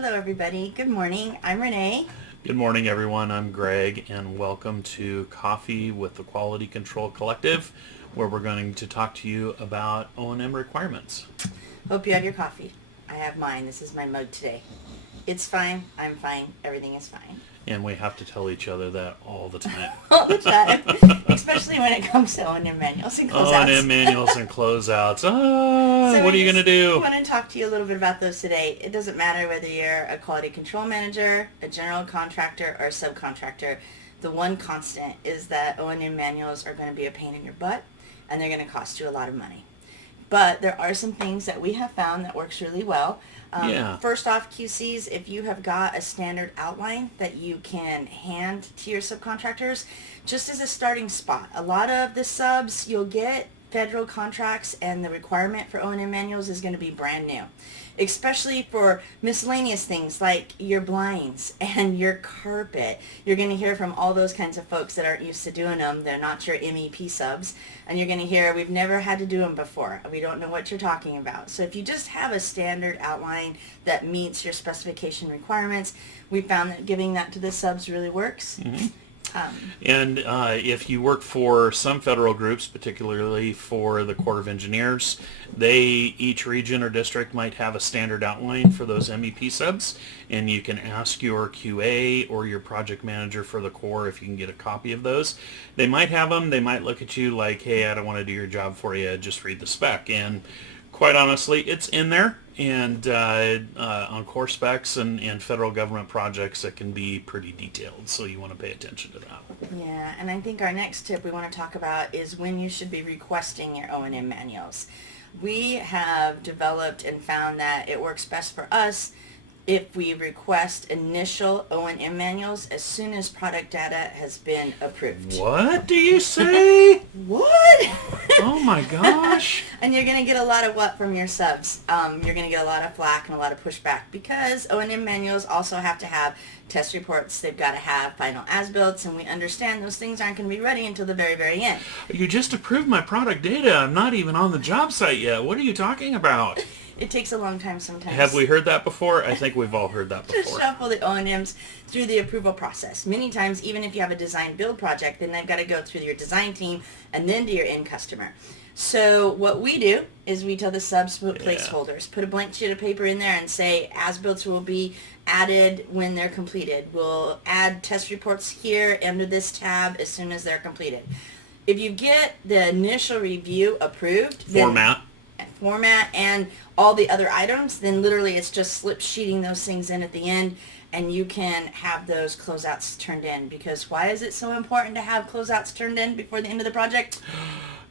Hello everybody, good morning. I'm Renee. Good morning, everyone. I'm Greg, and welcome to Coffee with the Quality Control Collective, where we're going to talk to you about O&M requirements. Hope you have your coffee. I have mine. This is my mug today. It's fine. I'm fine. Everything is fine. And we have to tell each other that all the time. All the time. Especially when it comes to O&M manuals and closeouts. O&M manuals and closeouts. So What are you going to do? I want to talk to you a little bit about those today. It doesn't matter whether you're a quality control manager, a general contractor, or a subcontractor. The one constant is that O&M manuals are going to be a pain in your butt, and they're going to cost you a lot of money. But there are some things that we have found that works really well. First off, QCs, if you have got a standard outline that you can hand to your subcontractors, just as a starting spot. A lot of the subs you'll get federal contracts, and the requirement for O&M manuals is going to be brand new, especially for miscellaneous things like your blinds and your carpet. You're going to hear from all those kinds of folks that aren't used to doing them. They're not your MEP subs, and you're going to hear, we've never had to do them before. We don't know what you're talking about. So if you just have a standard outline that meets your specification requirements, we found that giving that to the subs really works. Mm-hmm. And if you work for some federal groups, particularly for the Corps of Engineers, each region or district might have a standard outline for those MEP subs, and you can ask your QA or your project manager for the Corps if you can get a copy of those. They might have them. They might look at you like, hey, I don't want to do your job for you. Just read the spec. And quite honestly, it's in there, and on core specs and federal government projects, it can be pretty detailed, so you want to pay attention to that. Yeah, and I think our next tip we want to talk about is when you should be requesting your O&M manuals. We have developed and found that it works best for us if we request initial O&M manuals as soon as product data has been approved. What do you say? What? Oh my gosh. And you're going to get a lot of what from your subs? You're going to get a lot of flack and a lot of pushback because O&M manuals also have to have test reports. They've got to have final as-builts, and we understand those things aren't going to be ready until the very, very end. You just approved my product data. I'm not even on the job site yet. What are you talking about? It takes a long time sometimes. Have we heard that before? I think we've all heard that to before. shuffle the O&Ms through the approval process. Many times, even if you have a design build project, then they've got to go through your design team and then to your end customer. So what we do is we tell the subs put placeholders, put a blank sheet of paper in there and say as-builts will be added when they're completed. We'll add test reports here under this tab as soon as they're completed. If you get the initial review approved, format and all the other items, then literally it's just slip sheeting those things in at the end, and you can have those closeouts turned in. Because why is it so important to have closeouts turned in before the end of the project?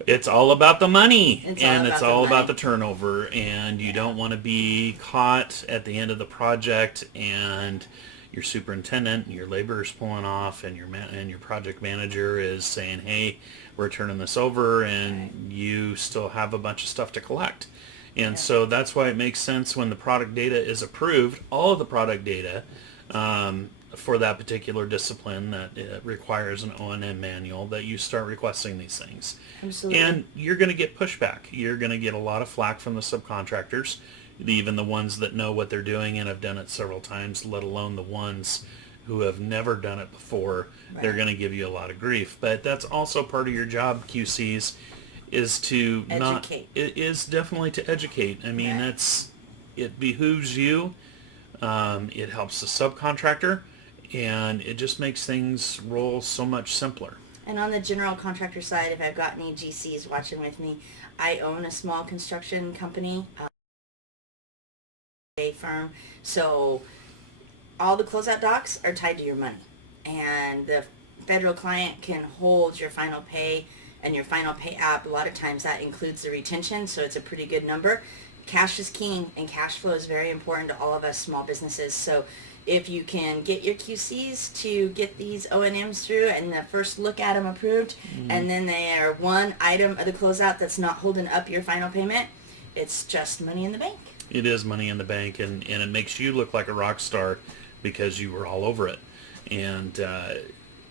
It's all about the money, it's all about the turnover, and you don't want to be caught at the end of the project and your superintendent and your laborer's pulling off, and your project manager is saying, hey, we're turning this over, and you still have a bunch of stuff to collect. And so that's why it makes sense when the product data is approved, all of the product data for that particular discipline that requires an O&M manual, that you start requesting these things. Absolutely. And you're going to get pushback. You're going to get a lot of flack from the subcontractors, even the ones that know what they're doing and have done it several times, let alone the ones who have never done it before. Right. They're going to give you a lot of grief. But that's also part of your job, QCs, is to educate. It is definitely to educate. I mean, it behooves you. It helps the subcontractor, and it just makes things roll so much simpler. And on the general contractor side, if I've got any GCs watching with me, I own a small construction company, a firm, so all the closeout docs are tied to your money, and the federal client can hold your final pay and your final pay app. A lot of times that includes the retention, so it's a pretty good number. Cash is king, and cash flow is very important to all of us small businesses. So if you can get your QCs to get these O&Ms through and the first look at them approved, and then they are one item of the closeout that's not holding up your final payment, it's just money in the bank. It is money in the bank, and it makes you look like a rock star because you were all over it. And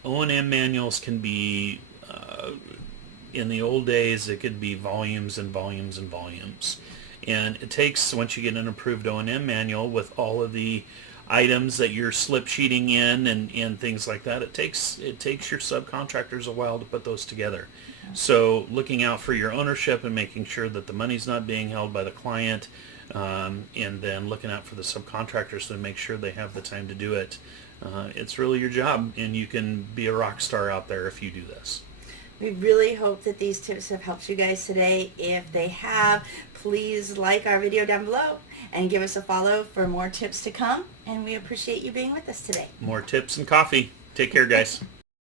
O&M manuals can be, in the old days, it could be volumes and volumes and volumes. And it takes, once you get an approved O&M manual with all of the items that you're slip sheeting in and things like that, it takes your subcontractors a while to put those together. So looking out for your ownership and making sure that the money's not being held by the client, and then looking out for the subcontractors to make sure they have the time to do it. It's really your job, and you can be a rock star out there if you do this. We really hope that these tips have helped you guys today. If they have, please like our video down below and give us a follow for more tips to come. And we appreciate you being with us today. More tips and coffee. Take care, guys.